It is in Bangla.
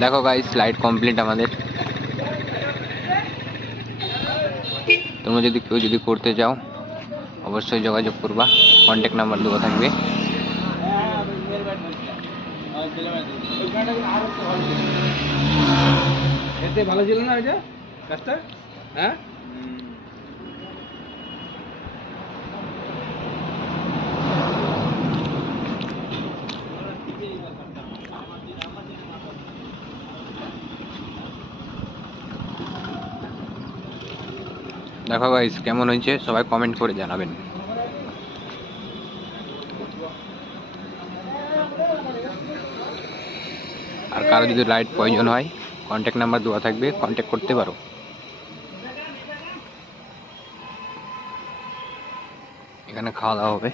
দেখো গাইস লাইট কমপ্লিট আমাদের। তোমরা যদি কেউ করতে চাও অবশ্যই যোগাযোগ করবা, কন্ট্যাক্ট নাম্বার দেওয়া থাকবে। এতে ভালো ছিল না এটা কাজটা? হ্যাঁ দেখো গাইস কেমন হয়েছে সবাই কমেন্ট করে জানাবেন। আর কারো যদি লাইট প্রয়োজন হয় কন্ট্যাক্ট নাম্বার দেওয়া থাকবে, কন্ট্যাক্ট করতে পারো। এখানে খাওয়া দাওয়া হবে।